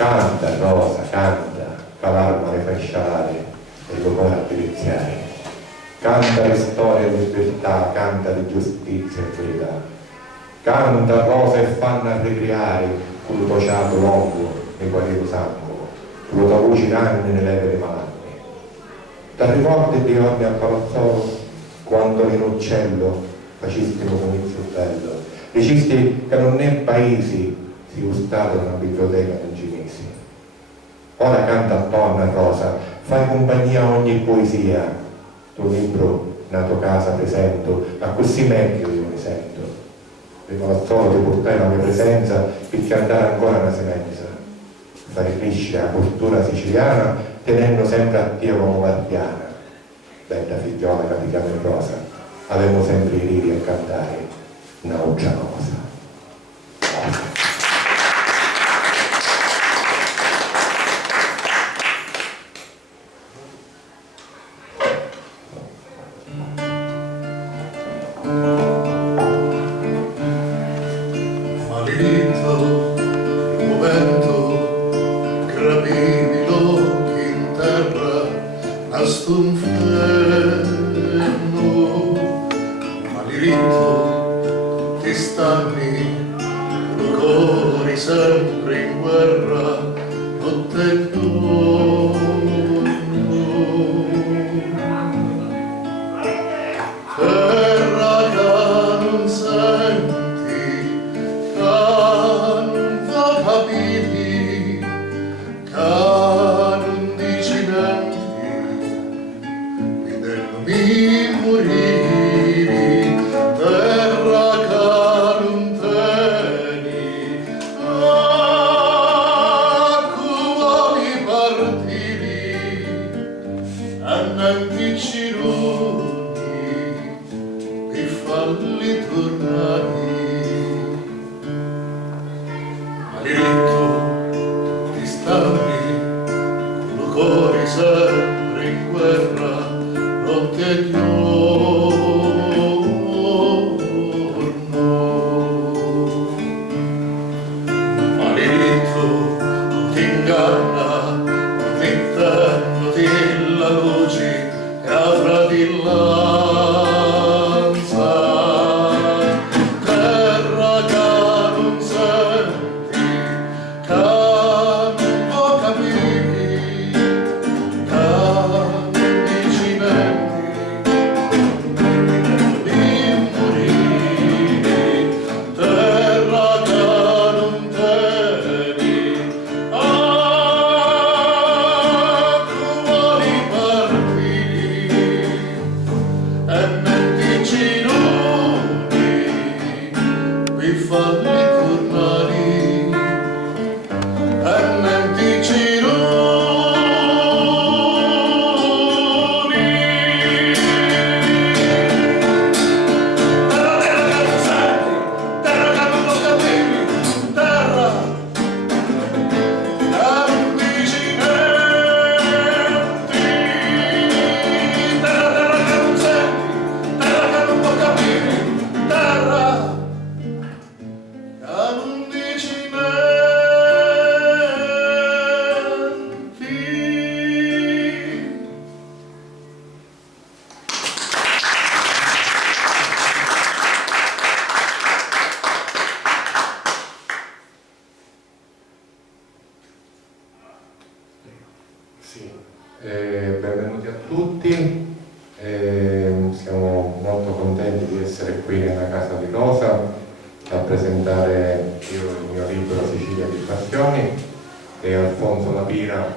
Canta Rosa, canta, fa l'arma le fasciare e lo cuore a deliziare. Canta le storie di libertà, canta di giustizia e verità. Canta Rosa e fanno arrecriare, con lo tociato longo nei quali lo sangue, con lo tavuci ranni nelle leve mani. Ti ricordi di orme a Palazzolo, quando in uccello facisti un comizio bello, dicisti che non nei paesi si gustava una biblioteca nei cinesi. Ora canta attorno a Rosa, fai compagnia a ogni poesia, tuo libro, nato casa presento, a così meglio io mi sento. Prima Palazzolo ti portai la mia presenza per cantare ancora una semenza, fare crescere la cultura siciliana tenendo sempre a Dio come guardiana. Bella figliola capitano in rosa, avevamo sempre i riri a cantare un'altra cosa. Benvenuti a tutti, siamo molto contenti di essere qui nella casa di Rosa a presentare il mio libro Sicilia di Passioni e Alfonso Lapira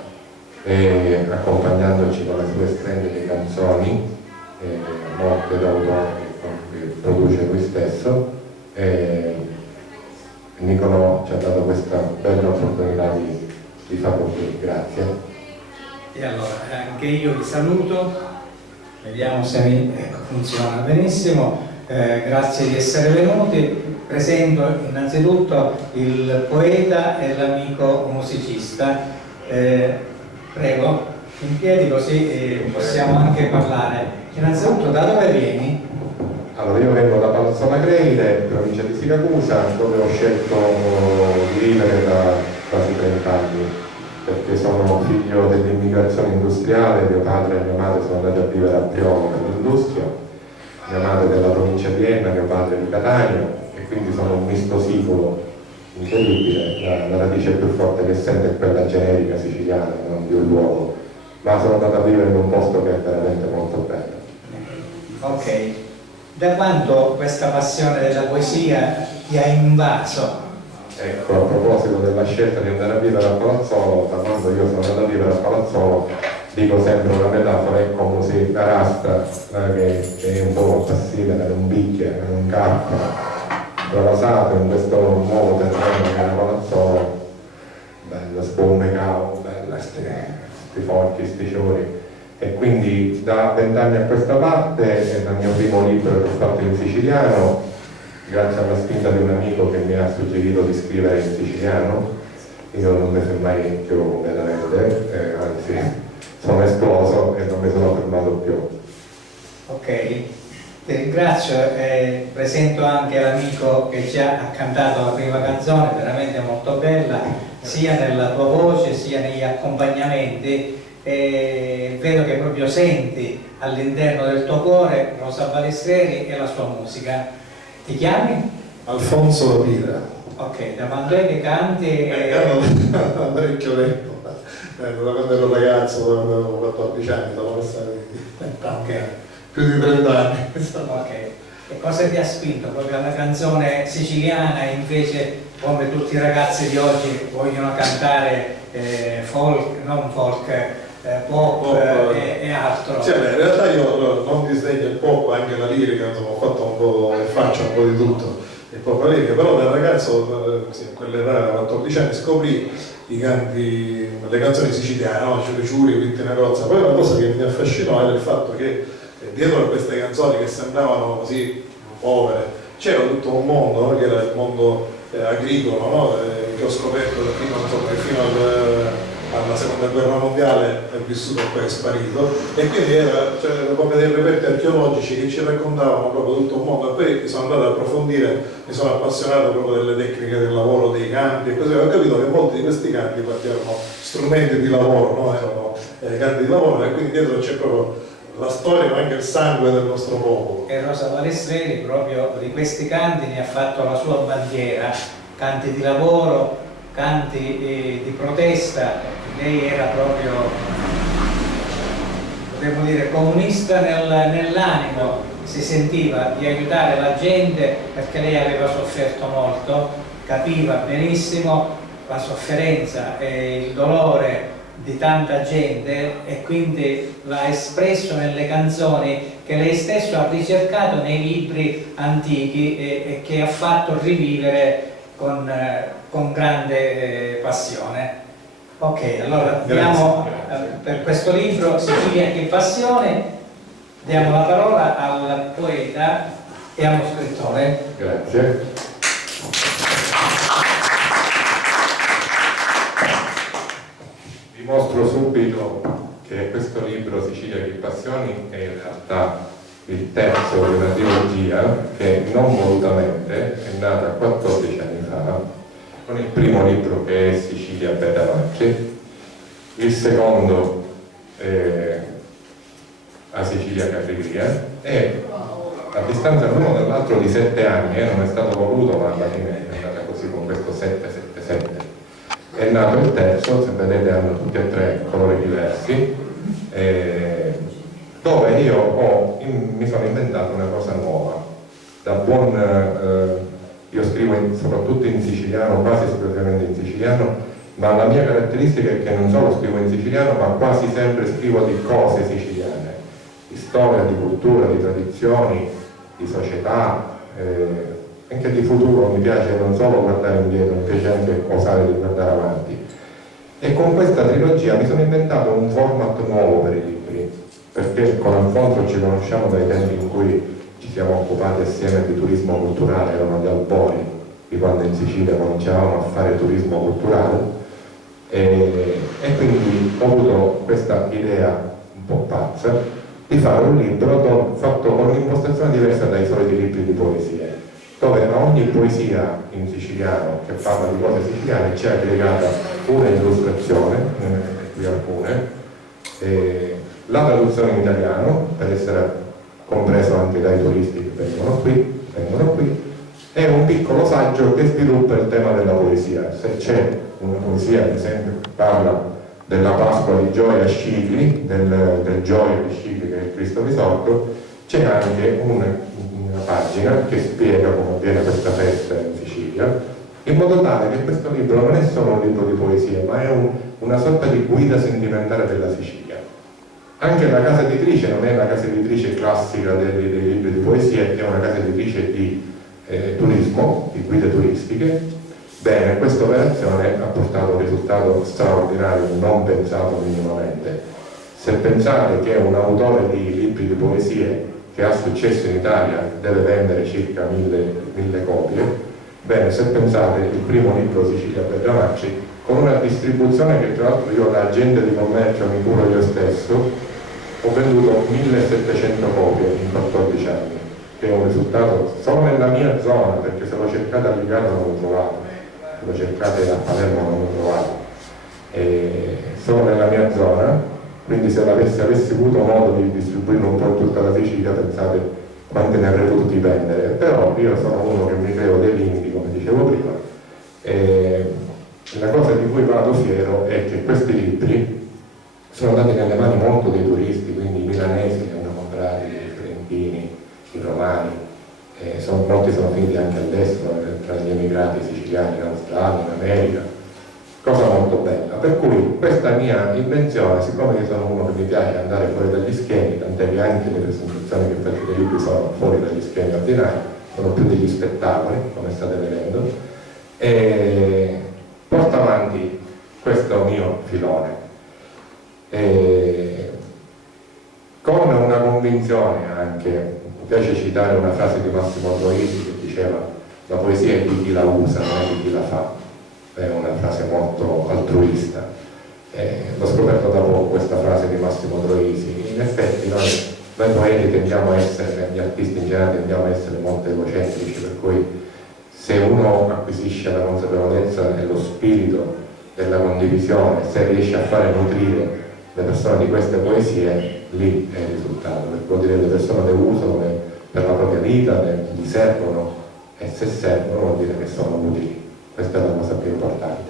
accompagnandoci con le sue splendide canzoni molte d'autore che produce lui stesso. Nicolò ci ha dato questa bella opportunità di farlo qui, grazie. E allora, anche io vi saluto, vediamo se funziona benissimo, grazie di essere venuti. Presento innanzitutto il poeta e l'amico musicista, prego, in piedi così possiamo anche parlare. Innanzitutto, da dove vieni? Allora, io vengo da Palazzo Magreile, provincia di Siracusa, dove ho scelto di vivere da quasi 30 anni, perché sono figlio dell'immigrazione industriale, mio padre e mia madre sono andati a vivere a Priolo per l'industria, mia madre della provincia di Enna, mio padre di Catania, e quindi sono un misto sicuro incredibile. La radice più forte che sento è quella generica siciliana, non di un luogo, ma sono andato a vivere in un posto che è veramente molto bello. Ok, da quando questa passione della poesia ti ha invaso? Ecco, a proposito della scelta di andare a vivere a Palazzolo, da quando io sono andato a vivere a Palazzolo, dico sempre una metafora, è come se la rasta, che è un po' passiva, era un bicchiere, era un carpo, travasato in questo nuovo terreno che era Palazzolo, bello, spume, cavo, bella, sti forchi, sti ciori. E quindi da 20 anni a questa parte, dal mio primo libro che ho fatto in siciliano, grazie alla spinta di un amico che mi ha suggerito di scrivere in siciliano, io non mi fermai più veramente, anzi sono esploso e non mi sono fermato più. Ok, ti ringrazio e presento anche l'amico che ci ha cantato la prima canzone, veramente molto bella, sia nella tua voce sia negli accompagnamenti. E vedo che proprio senti all'interno del tuo cuore Rosa Balestreri e la sua musica. Ti chiami? Alfonso Rovira. Ok, da quando è che canti? Da parecchio tempo, da quando ero ragazzo, da quando avevo 14 anni, sono passati 30 anni, Ok. più di 30 anni. Ok, e cosa ti ha spinto proprio alla canzone siciliana e invece come tutti i ragazzi di oggi vogliono cantare folk, non folk, pop e altro? Sì, beh, in realtà io non disdegno il pop, anche la lirica, insomma, ho fatto un po' e faccio un po' di tutto, il pop e la lirica, però da ragazzo, sì, in quell'età, 14 anni, scoprì i canti, le canzoni siciliane, no? Ciuri Ciuri, Vittina Cozza. Poi una cosa che mi affascinò era il fatto che dietro a queste canzoni che sembravano così povere c'era tutto un mondo, no? Che era il mondo agricolo, no? Che ho scoperto fino alla seconda guerra mondiale è vissuto e poi è sparito, e quindi c'era come dei reperti archeologici che ci raccontavano proprio tutto un mondo. E poi sono andato ad approfondire, mi sono appassionato proprio delle tecniche del lavoro, dei canti, e così ho capito che molti di questi canti erano strumenti di lavoro, no? Erano canti di lavoro, e quindi dietro c'è proprio la storia ma anche il sangue del nostro popolo. E Rosa Balestreri proprio di questi canti ne ha fatto la sua bandiera, canti di lavoro, canti di protesta. Lei era proprio, potremmo dire, comunista nell'animo, si sentiva di aiutare la gente perché lei aveva sofferto molto, capiva benissimo la sofferenza e il dolore di tanta gente e quindi l'ha espresso nelle canzoni che lei stesso ha ricercato nei libri antichi e che ha fatto rivivere con grande passione. Ok, allora diamo per questo libro Sicilia che passione, diamo la parola al poeta e allo scrittore. Grazie. Vi mostro subito che questo libro Sicilia che passioni è in realtà il terzo di una trilogia che non volutamente è nata 14 anni fa, con il primo libro che è Sicilia Bedavacchi, il secondo A Sicilia Carriglia, e a distanza l'uno dall'altro di 7 anni, non è stato voluto, ma alla fine è andata così con questo 777. È nato il terzo, se vedete hanno tutti e tre colori diversi, dove io mi sono inventato una cosa nuova. Da buon io scrivo soprattutto in siciliano, quasi esclusivamente in siciliano, ma la mia caratteristica è che non solo scrivo in siciliano, ma quasi sempre scrivo di cose siciliane, di storia, di cultura, di tradizioni, di società, anche di futuro. Mi piace non solo guardare indietro, mi piace anche osare di guardare avanti. E con questa trilogia mi sono inventato un format nuovo per i libri, perché con Alfonso ci conosciamo dai tempi in cui ci siamo occupati assieme di turismo culturale, erano gli albori di quando in Sicilia cominciavamo a fare turismo culturale, e quindi ho avuto questa idea un po' pazza di fare un libro fatto con un'impostazione diversa dai soliti libri di poesie, dove a ogni poesia in siciliano che parla di cose siciliane c'è aggregata una illustrazione, qui alcune, la traduzione in italiano per essere compreso anche dai turisti che vengono qui, e un piccolo saggio che sviluppa il tema della poesia. Se c'è una poesia, ad esempio, che parla della Pasqua di Gioia a Scicli, del Gioia di Scicli che è il Cristo risorto, c'è anche una pagina che spiega come avviene questa festa in Sicilia, in modo tale che questo libro non è solo un libro di poesia, ma è una sorta di guida sentimentale della Sicilia. Anche la casa editrice non è una casa editrice classica dei libri di poesia, è una casa editrice di turismo, di guide turistiche. Bene, questa operazione ha portato un risultato straordinario, non pensato minimamente. Se pensate che un autore di libri di poesie che ha successo in Italia deve vendere circa 1000 copie, bene, se pensate il primo libro Sicilia Bergamaschi, con una distribuzione che tra l'altro io da agente di commercio mi curo io stesso, ho venduto 1700 copie in 14 anni, che è un risultato solo nella mia zona, perché se lo cercate a Ligano non lo trovate, se lo cercate a Palermo non lo trovate, solo nella mia zona. Quindi se avessi avuto modo di distribuirlo un po' in tutta la Sicilia, pensate quanti ne avrei potuti vendere. Però io sono uno che mi creo dei limiti, come dicevo prima, e la cosa di cui vado fiero è che questi libri sono andati nelle mani molto dei turisti, quindi i milanesi li hanno comprati, i fiorentini, i romani, molti sono finiti anche all'estero, tra gli emigrati siciliani in Australia, in America. Cosa molto bella, per cui questa mia invenzione, siccome io sono uno che mi piace andare fuori dagli schemi, tant'è che anche le presentazioni che faccio dei libri sono fuori dagli schemi ordinari, sono più degli spettacoli, come state vedendo, e porto avanti questo mio filone, con una convinzione anche. Mi piace citare una frase di Massimo Troisi che diceva: la poesia è di chi la usa, non è di chi la fa. È una frase molto altruista. L'ho scoperto da poco questa frase di Massimo Troisi. In effetti noi poeti tendiamo a essere, gli artisti in generale tendiamo a essere molto egocentrici, per cui se uno acquisisce la consapevolezza e lo spirito della condivisione, se riesce a fare nutrire le persone di queste poesie, lì è il risultato, perché vuol dire che le persone le usano per la propria vita, gli servono, e se servono vuol dire che sono utili. Questa è la cosa più importante.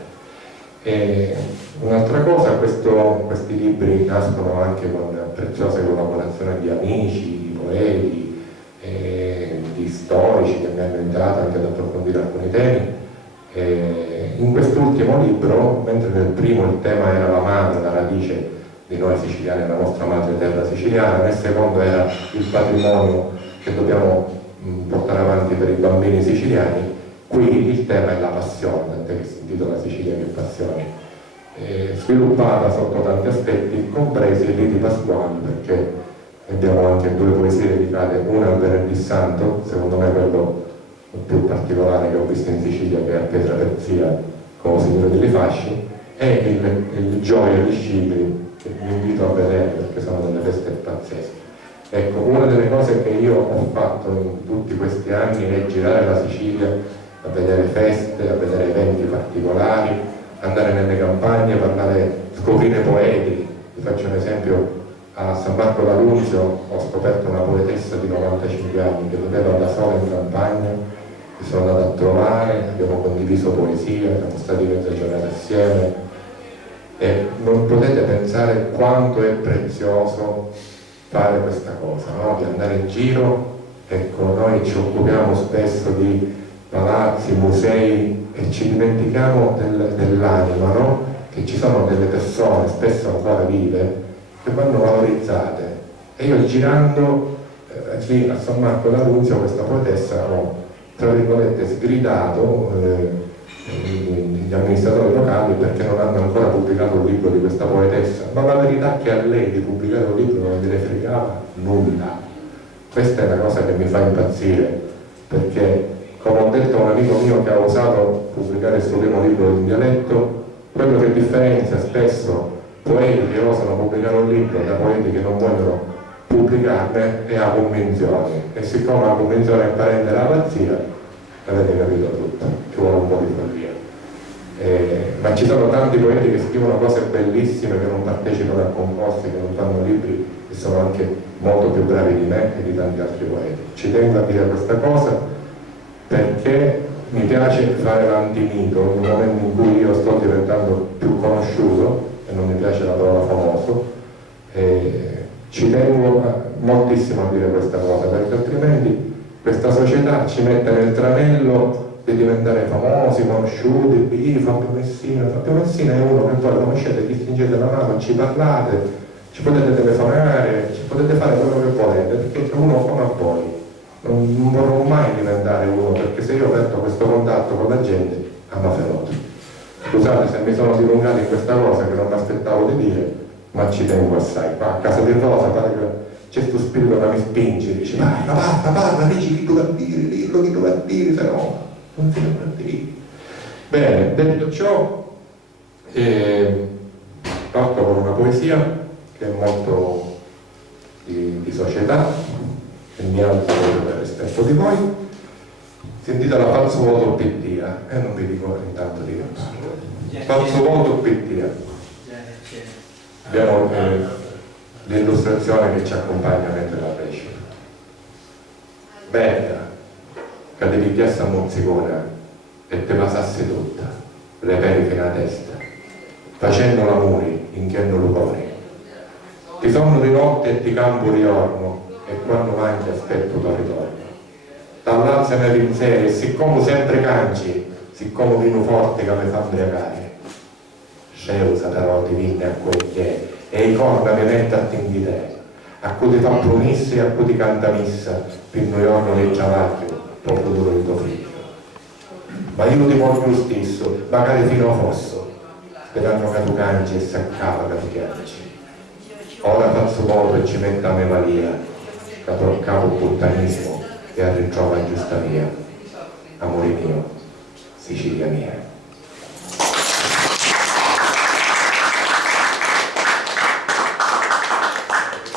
E un'altra cosa, questi libri nascono anche con preziose collaborazioni di amici, di poeti, di storici che mi hanno aiutato anche ad approfondire alcuni temi. In quest'ultimo libro, mentre nel primo il tema era la madre, la radice di noi siciliani, la nostra madre terra siciliana, nel secondo era il patrimonio che dobbiamo portare avanti per i bambini siciliani. Qui il tema è la passione, tant'è che si intitola Sicilia che passioni, sviluppata sotto tanti aspetti, compresi i riti pasquali, perché abbiamo anche 2 poesie dedicate, una al Venerdì Santo, secondo me quello più particolare che ho visto in Sicilia, che è a Pietra Perzia, come Signore delle Fasci, e il Gioia di Scicli, che vi invito a vedere perché sono delle feste pazzesche. Ecco, una delle cose che io ho fatto in tutti questi anni è girare la Sicilia, a vedere feste, a vedere eventi particolari, andare nelle campagne, scoprire poeti. Vi faccio un esempio: a San Marco d'Alunzio ho scoperto una poetessa di 95 anni che viveva da sola in campagna, mi sono andato a trovare, abbiamo condiviso poesia, siamo stati mezza giornata assieme, e non potete pensare quanto è prezioso fare questa cosa, no? Di andare in giro. Ecco, noi ci occupiamo spesso di palazzi, musei, e ci dimentichiamo dell'anima, no? Che ci sono delle persone, spesso ancora vive, che vanno valorizzate. E io girando lì a San Marco d'Alunzio, questa poetessa, ho, tra virgolette, sgridato gli amministratori locali perché non hanno ancora pubblicato un libro di questa poetessa, ma la verità è che a lei di pubblicare un libro non gliene fregava nulla. Questa è la cosa che mi fa impazzire, perché, come ho detto a un amico mio che ha osato pubblicare il suo primo libro in dialetto, quello che differenzia spesso poeti che osano pubblicare un libro da poeti che non vogliono pubblicarne è la convinzione, e siccome la convinzione è parente della pazzia, avete capito tutto, ci vuole un po' di follia. Ma ci sono tanti poeti che scrivono cose bellissime, che non partecipano a concorsi, che non fanno libri, e sono anche molto più bravi di me e di tanti altri poeti. Ci tengo a dire questa cosa perché mi piace fare l'antimito nel momento in cui io sto diventando più conosciuto, e non mi piace la parola famoso, ci tengo moltissimo a dire questa cosa, perché altrimenti questa società ci mette nel tranello di diventare famosi, conosciuti. Fabio Messina è uno che voi lo conoscete, vi stringete la mano, ci parlate, ci potete telefonare, ci potete fare quello che volete, perché è uno come voi. Non vorrò mai diventare uno, perché se io perdo questo contatto con la gente, amaferoto. Scusate se mi sono dilungato in questa cosa che non mi aspettavo di dire, ma ci tengo assai. Qua a casa di Rosa pare che c'è questo spirito che mi spinge, dice parla, dici chi doveva dire, dillo chi doveva dire, se no non si doveva dire. Bene, detto ciò, parto con una poesia che è molto di società, e mi alzo per rispetto di voi, si intitola Falso voto Pittia, e non vi dico intanto di che parlo. Falso voto Pittia. Abbiamo l'illustrazione che ci accompagna mentre la recita. Merda, cadevi in piazza Mozzicona e te passasse tutta, le peri fino a testa, facendo l'amore in che non lo cuore. Ti sonno di notte e ti campo riorno, e quando mangi aspetto tuo ritorno. Dall'alza ne rinzeri, e siccome sempre canci, siccome vino forte che mi fa imbriagare. Sceusa però ti vinne a quel che e i corna mi mette a t'invitare, a cui ti fa promesse e a cui ti canta missa, per noi giorno del giavaglio, per futuro di tuo figlio. Ma io ti voglio stesso, magari fino a fosso, sperando che tu canci e si accava che tu piangi. Ora faccio voto e ci metta a me Maria, che per capo puttanismo e a ritrova giusta mia. Amore mio, Sicilia mia.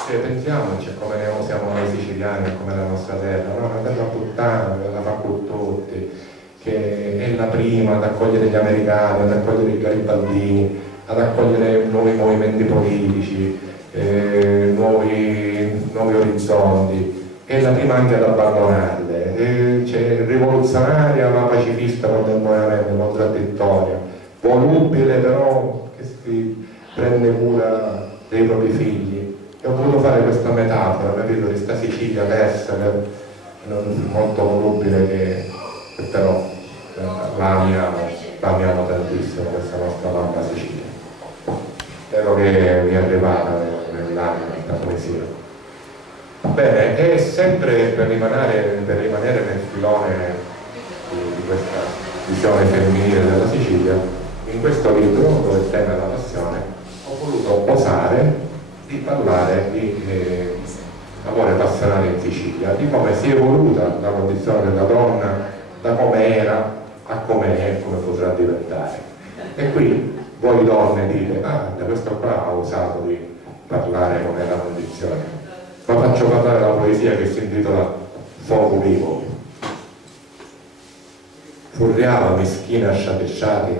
Pensiamoci come siamo noi siciliani, come la nostra terra, no? Una terra puttana che la fa con tutti, che è la prima ad accogliere gli americani, ad accogliere i garibaldini, ad accogliere nuovi movimenti politici, nuovi orizzonti, è la prima anche ad abbandonarle, c'è rivoluzionaria ma pacifista contemporaneamente, contraddittoria, volubile però che si prende cura dei propri figli. E ho voluto fare questa metafora, capito, di sta Sicilia persa, molto volubile, che però la amiamo tantissimo, questa nostra mamma Sicilia. Spero che vi è arrivata nell'anima questa poesia. Bene, e sempre per rimanere nel filone di questa visione femminile della Sicilia, in questo libro, dove il tema è la passione, ho voluto osare di parlare di amore passionale in Sicilia, di come si è evoluta la condizione della donna, da come era a come è, come potrà diventare. E qui voi donne dite, da questo qua ha osato di parlare come è la condizione, ma faccio parlare la poesia che si intitola Fuoco vivo. Furriava meschina sciatesciati,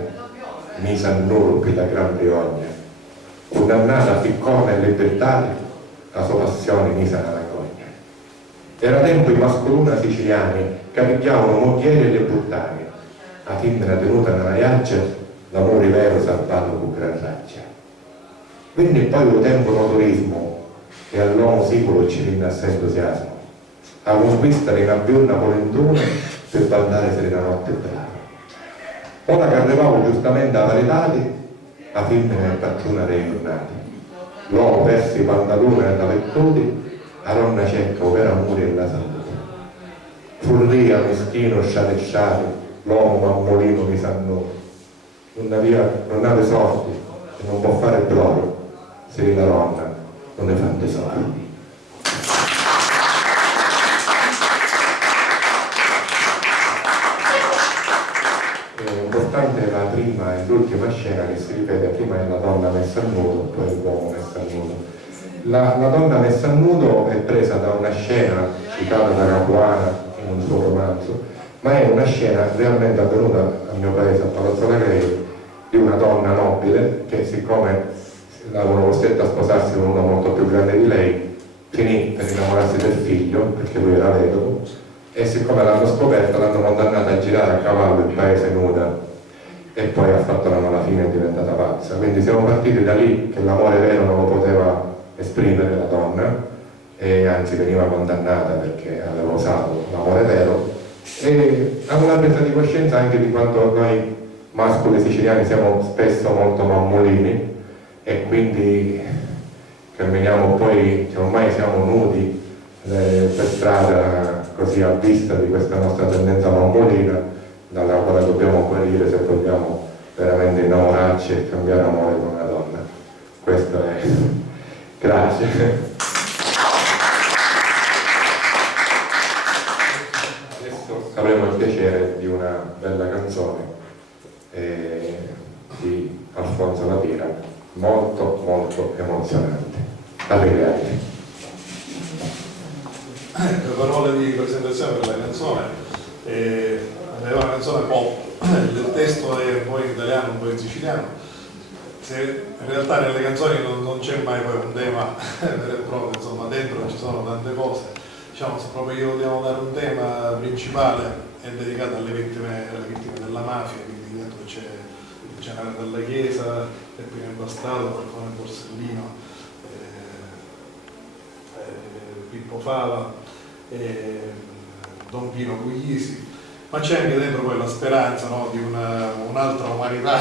misa a nurpi da gran briogna, condannata a piccone e libertà, la sua passione mise alla vergogna. Era tempo i mascoluna siciliani che picchiavano moglieri e le puttane, a femmina tenuta nella iaccia, l'amore vero salvato con gran raccia. Quindi poi lo tempo notorismo, e all'uomo sicuro ci rinna assai entusiasmo, a conquistare in abbionna polentone per ballare serena notte brava. Ora che arrivavo giustamente a varietati, la femmina è patrona dei giornati. L'uomo persi i pantaloni e la vettuti, la donna cieca per amore e la salute. Furria, meschino, sciatesciati, l'uomo mammolino mi s'annua. Non aveva sorti e non può fare brolo, se la donna non ne fa tesoro. Importante la prima e l'ultima scena che si ripete, prima è la donna messa a nudo, poi l'uomo messo a nudo. La donna messa a nudo è presa da una scena citata da Capuana in un suo romanzo, ma è una scena realmente avvenuta al mio paese, a Palazzo Lagrei, di una donna nobile che, siccome l'avevano costretta a sposarsi con uno molto più grande di lei, finì per innamorarsi del figlio, perché lui era vedovo, e siccome l'hanno scoperta l'hanno condannata a girare a cavallo il paese nuda, e poi ha fatto la malafine e è diventata pazza. Quindi siamo partiti da lì, che l'amore vero non lo poteva esprimere la donna, e anzi veniva condannata perché aveva osato l'amore vero, e ha una presa di coscienza anche di quanto noi mascoli siciliani siamo spesso molto mammolini, e quindi camminiamo poi, cioè, ormai siamo nudi per strada, così a vista di questa nostra tendenza mammolina, dalla quale dobbiamo guarire se vogliamo veramente innamorarci e cambiare amore con una donna. Questo è. Grazie. Adesso avremo il piacere di una bella canzone di Alfonso Latira, molto molto emozionante. Arrivederci. Le parole di presentazione per la canzone è una canzone pop, il testo è un po' in italiano, un po' in siciliano. In realtà nelle canzoni non c'è mai poi un tema vero e proprio, insomma dentro ci sono tante cose. Diciamo, se proprio io vogliamo dare un tema principale è dedicato alle vittime della mafia, quindi dentro c'è il generale della Chiesa, Peppino Impastato, Falcone Borsellino, Pippo Fava, Don Pino Puglisi, ma c'è anche dentro poi la speranza, no, di un'altra umanità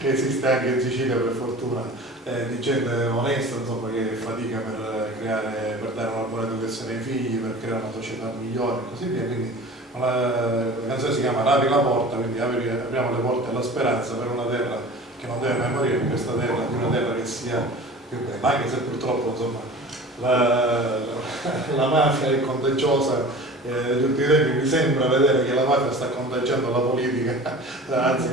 che esiste anche in Sicilia per fortuna, di gente onesta, insomma, che fatica per dare una buona educazione ai figli, per creare una società migliore e così via. Quindi la canzone si chiama Apri la porta, quindi apriamo le porte alla speranza per una terra che non deve mai morire, di questa terra, di una terra che sia più bella, anche se purtroppo insomma la mafia è contagiosa. Negli ultimi tempi mi sembra vedere che la mafia sta contagiando la politica, anzi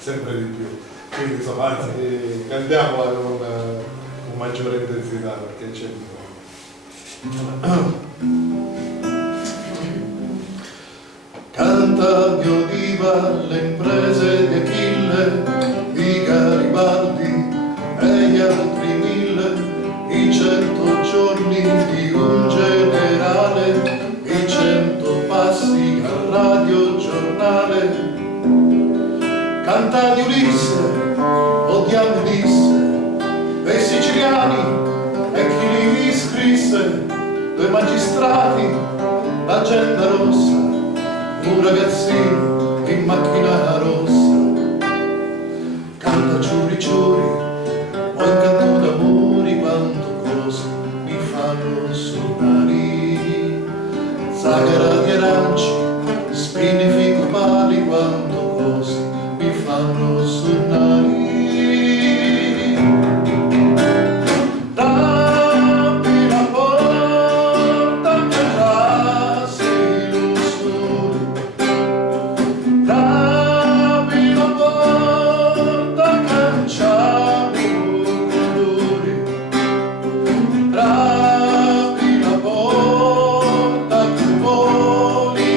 sempre di più. Quindi insomma, anzi, cantiamola con maggiore intensità perché c'è Canta mio diva le imprese di Achille, di Garibaldi e gli altri 1000, i 100 giorni di un generale, i 100 passi al radiogiornale. Canta di Ulisse, odiamo Ulisse, dei siciliani e chi li scrisse, due magistrati, l'agenda rossa, un ragazzino in macchina rossa. Canta ciuri ciuri, o in canto d'amori, quanto cose mi fanno sonare. Sagara di aranci, spine fico pali, quanto cose mi fanno sonare. Dammi la porta che passi lo sole. Dammi la porta che canciamo colori. Dammi la porta che voli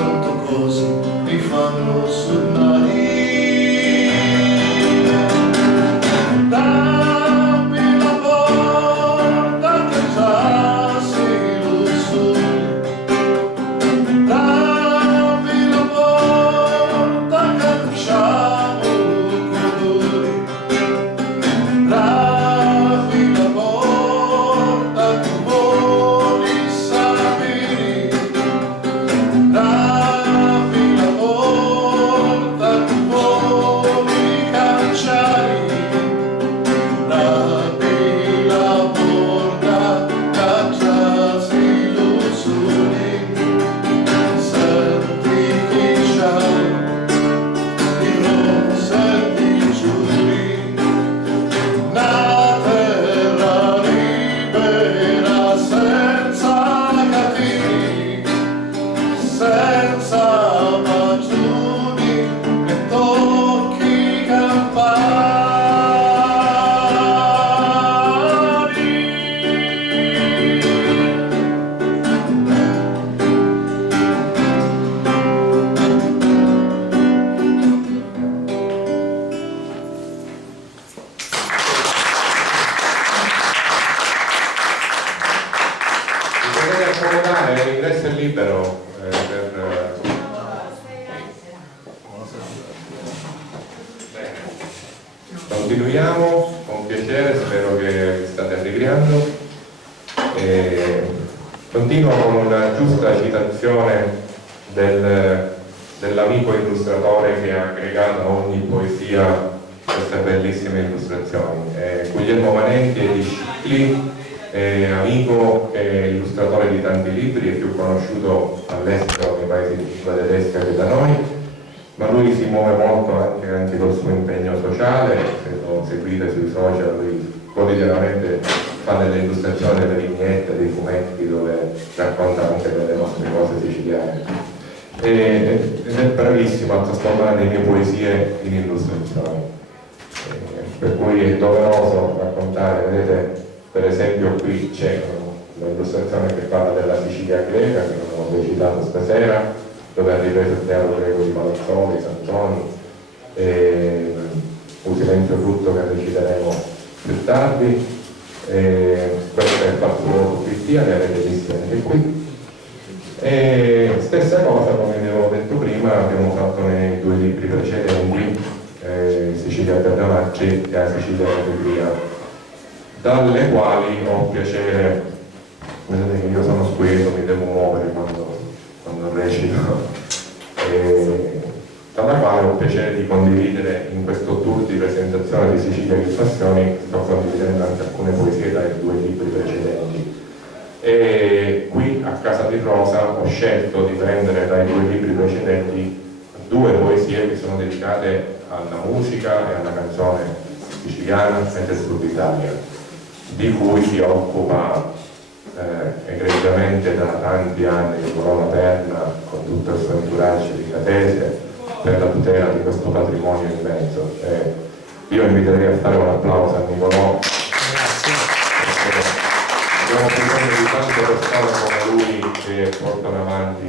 soltanto cose mi fanno sonnare. Dammi la porta che già si illusori. Dammi la porta che facciamo colori. Dammi la porta che vuoi sapere. Dammi la porta che vuoi cacciare. Dammi la porta che già si illusori. Senti che c'ha di rosa e di giuri. Una terra libera senza cattivi, senza magioni e tocchi campani. Vi potete accomodare, l'ingresso è libero per... Bene. Continuiamo, con piacere, spero che vi state allegriando. Continuo con una giusta citazione dell'amico illustratore che ha aggregato a ogni poesia queste bellissime illustrazioni. Guglielmo Manenti è di Scicli, è amico e illustratore di tanti libri, è più conosciuto all'estero nei paesi di lingua tedesca che da noi, ma lui si muove molto anche col suo impegno sociale. Se lo seguite sui social, lui quotidianamente fa delle illustrazioni, delle vignette, dei fumetti dove racconta anche delle nostre cose siciliane ed è bravissimo a trasformare le mie poesie in illustrazioni, per cui è doveroso raccontare. Vedete, per esempio qui c'è un'illustrazione che parla della Sicilia greca, che non ho citato stasera, dove ha ripreso il teatro greco di Palazzoli, Santoni, un silenzio tutto che reciteremo più tardi. Questo è il fatto cristiano, le avete visto anche qui. Stessa cosa, come vi avevo detto prima, abbiamo fatto nei due libri precedenti, Sicilia Bernavacci e La Sicilia Allegria, dalle quali ho piacere, vedete che io sono squieto, mi devo muovere quando recito, dalla quale ho piacere di condividere in questo tour di presentazione di Sicilia che Passioni. Sto condividendo anche alcune poesie dai due libri precedenti, e qui a Casa di Rosa ho scelto di prendere dai due libri precedenti due poesie che sono dedicate alla musica e alla canzone siciliana e del Sud Italia, di cui si occupa egregiamente da tanti anni Nicolò Laperna con tutto il suo entourage di Catese per la tutela di questo patrimonio immenso. Io inviterei a fare un applauso a Nicolò. Abbiamo bisogno di tante persone come lui che portano avanti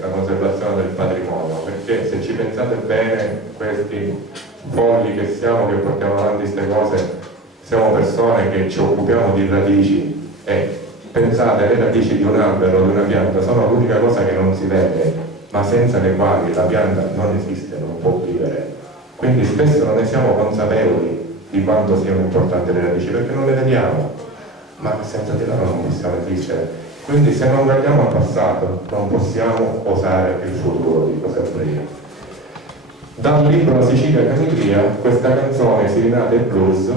la conservazione del patrimonio, perché se ci pensate bene, questi folli che siamo, che portiamo avanti queste cose, siamo persone che ci occupiamo di radici, e pensate, le radici di un albero, di una pianta, sono l'unica cosa che non si vede, ma senza le quali la pianta non esiste, non può vivere. Quindi spesso non ne siamo consapevoli di quanto siano importanti le radici, perché non le vediamo, ma senza di loro non possiamo esistere. Quindi se non guardiamo al passato non possiamo osare il futuro, dico sempre io. Dal libro La Sicilia Camiglia, questa canzone Sirinate Blues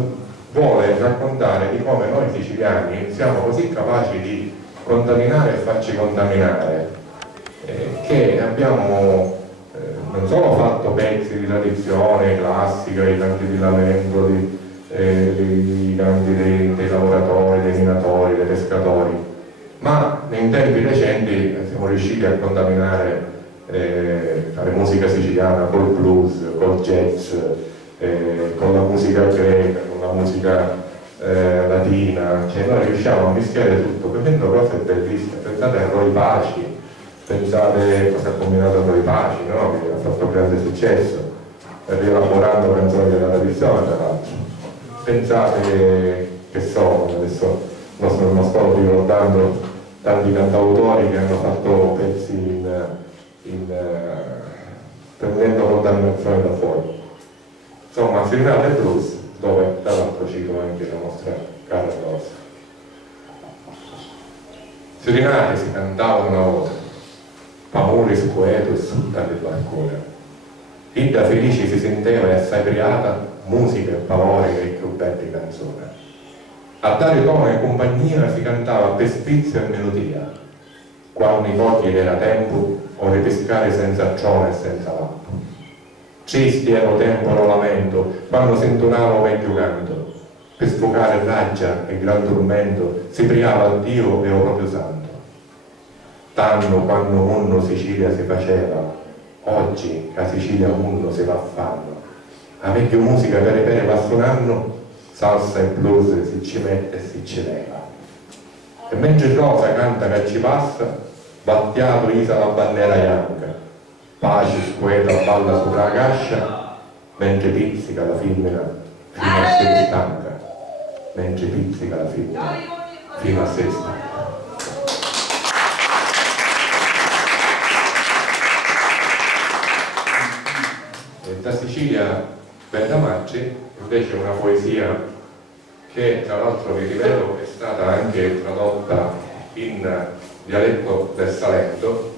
vuole raccontare di come noi siciliani siamo così capaci di contaminare e farci contaminare, che abbiamo non solo fatto pezzi di tradizione classica, i canti di lamento, i canti dei lavoratori, dei minatori, dei pescatori, ma in tempi recenti siamo riusciti a contaminare fare musica siciliana col blues, col jazz, con la musica greca, con la musica latina, cioè noi riusciamo a mischiare tutto facendo cose bellissime. Pensate a Roy Paci, Pensate cosa ha combinato con i Paci, no? Che ha fatto grande successo, rielaborando canzoni della tradizione, tra l'altro. Pensate che sono, adesso non sto ricordando tanti cantautori che hanno fatto pezzi prendendo contaminazione da fuori. Insomma, finale blues, dove tra l'altro cito anche la nostra cara Rosa. Surinate si cantava una volta, Pamuris Poetus dalle balcone. Ida felice si senteva e assai priata, musica e pavore e più belle canzoni. A dare tono e compagnia si cantava per spizio e melodia, quando i pochi era tempo o ripescare senza cione e senza lampo. Tristi ero tempo lo lamento, quando s'intonava vecchio canto, per sfogare raggia e gran tormento si priava a Dio e o proprio santo. Tanto quando munno Sicilia si faceva, oggi a Sicilia munno si va a fanno. A meglio musica per va suonando, salsa e blues si ci mette e si ci leva. E mentre Rosa canta che ci passa, battiato isa la bandiera bianca, pace squeta balla sopra la cascia, mentre pizzica la femmina fino a se stanca, mentre pizzica la femmina fino a se stanca. Da Sicilia Bernamacci invece è una poesia che tra l'altro vi rivelo è stata anche tradotta in dialetto del Salento,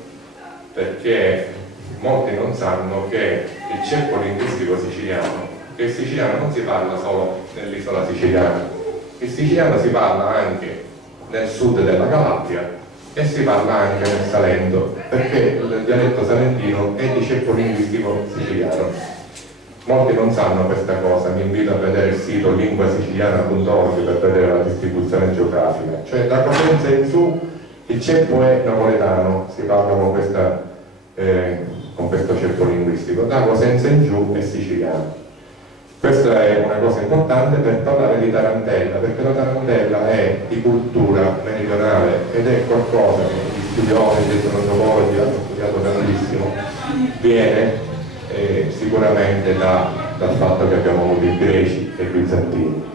perché molti non sanno che il ceppo linguistico siciliano, che il siciliano non si parla solo nell'isola siciliana, il siciliano si parla anche nel sud della Calabria e si parla anche nel Salento, perché il dialetto salentino è di ceppo linguistico siciliano. Molti non sanno questa cosa, mi invito a vedere il sito linguasiciliana.org per vedere la distribuzione geografica, cioè da Cosenza in su il ceppo è napoletano, si parla con questo ceppo linguistico, da Cosenza in giù è siciliano. Questa è una cosa importante per parlare di tarantella, perché la tarantella è di cultura meridionale ed è qualcosa che gli studiosi, gli etnologi hanno studiato tantissimo, viene sicuramente dal fatto che abbiamo avuto i greci e i bizantini.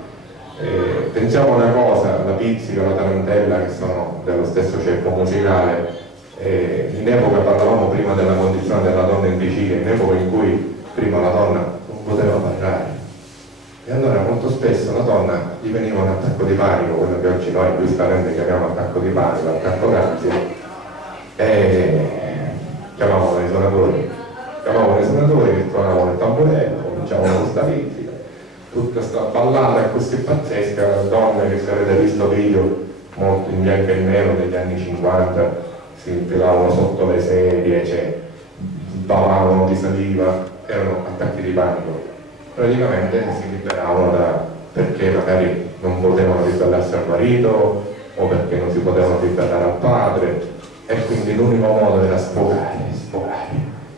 Pensiamo una cosa, la pizzica e la tarantella, che sono dello stesso ceppo musicale, in epoca parlavamo prima della condizione della donna in Sicilia, in epoca in cui prima la donna non poteva parlare, e allora molto spesso la donna gli veniva un attacco di panico, quello che oggi noi giustamente chiamiamo attacco di panico, attacco d'ansia, e chiamavano i suonatori che suonavano il tamburello, cominciavano questa pizzica, tutta questa ballata così pazzesca, donne che se avete visto video molto in bianco e nero degli anni 50 si infilavano sotto le sedie, cioè bavavano di saliva, erano attacchi di panico, praticamente si liberavano perché magari non potevano ribellarsi al marito o perché non si potevano ribellare al padre, e quindi l'unico modo era sfogare.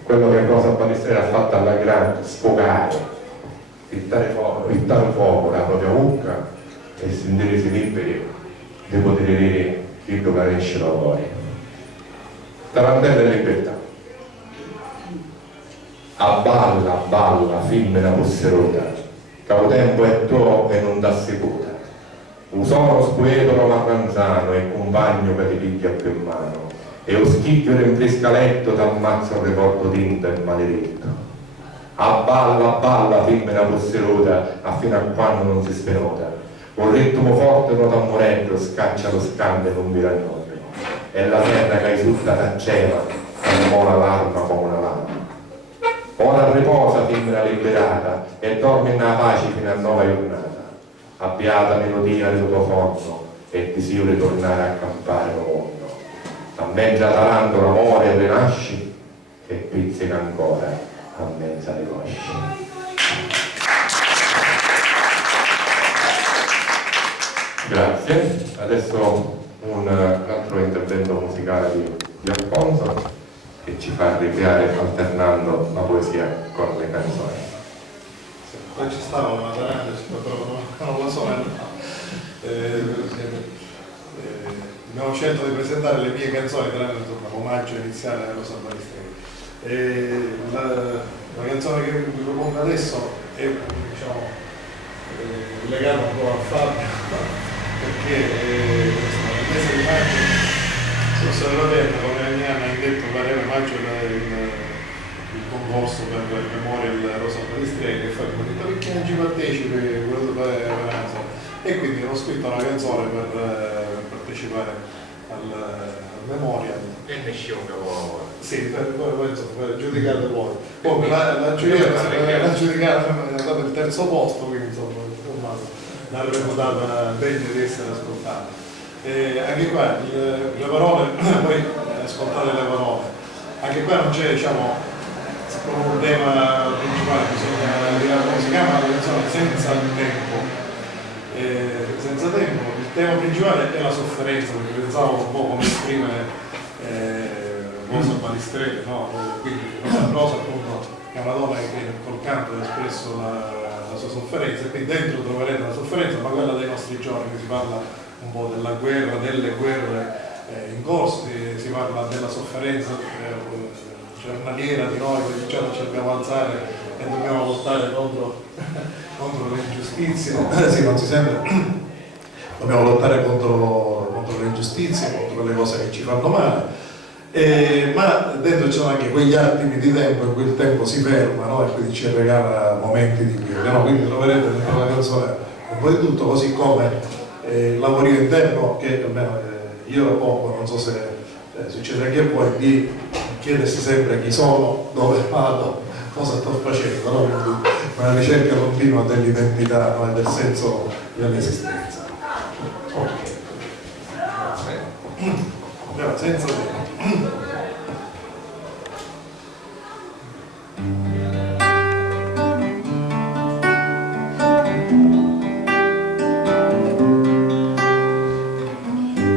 Quello che Rosa Balistrera ha fatto alla grande, sfogare, fittare fuoco la propria bocca e sentirsi liberi di poter dire che dove esce da fuori. Tarantella e libertà. A balla, femmina posseruta, che un tempo è tuo e non t'assicuta. Usono spuetolo marranzano e compagno che ti picchia più in mano, e lo schicchio in frescaletto t'ammazza un ricordo tinta e maledetto. A balla, femmina posseruta, fino a quando non si spenuta. Un ritmo forte lo tamburello scaccia lo scambio non mi ragnone, e la terra che hai sutta taceva, e mola l'arma come una lama. Ora riposa, femmina liberata, e dormi nella pace fino a nuova giornata. Abbiata melodia del tuo forno, e desidero ritornare a campare lo mondo. Ma mentre a taranto l'amore rinasci, e pizzica ancora a mezza le cosci. Grazie. Adesso un altro intervento musicale di Alfonso, che ci fa ricreare alternando la poesia con le canzoni. Poi ci stava una parentesi, però non la so. abbiamo scelto di presentare le mie canzoni per un omaggio iniziale a Rosa Balistreri. La canzone che vi propongo adesso è, diciamo, legata un po' a Fabio, perché nel mese di maggio sono stato aperto, come ogni anno hai detto, parere maggio il concorso per il Memorial Rosa Balistreri, e Fabio mi ha detto perché non ci partecipi, volevo fare Venanza. E quindi ho scritto una canzone per partecipare al Memorial. E ne sciò un capolavoro. Sì, poi insomma, giudicate voi. Poi la giudicata è andata il terzo posto, quindi insomma l'avremmo data degna di essere ascoltata. Anche qua le parole, poi ascoltate le parole, anche qua non c'è, diciamo, un tema principale, bisogna, come si chiama la canzone, senza tempo. Senza tempo, il tema principale è la sofferenza, perché pensavo un po' come esprimere Rosa Balistreri, no? Quindi Rosa appunto è una donna che col canto ha espresso la sua sofferenza, e quindi dentro troverete la sofferenza, ma quella dei nostri giorni, che si parla un po' della guerra, delle guerre in corso, si parla della sofferenza giornaliera di noi, che diciamo ci dobbiamo alzare e dobbiamo lottare contro le ingiustizie. Sì, non si sente? Dobbiamo lottare contro le ingiustizie, contro quelle cose che ci fanno male. Ma dentro ci sono anche quegli attimi di tempo in cui il tempo si ferma, no? E quindi ci regala momenti di quiete, no? Quindi troverete dentro la canzone un po' di tutto, così come il lavorio interno che almeno io ho, non so se succede anche a voi, di chiedersi sempre chi sono, dove vado, cosa sto facendo, no? Quindi una ricerca continua dell'identità, no? E del senso dell'esistenza. Ok. Andiamo senza tempo.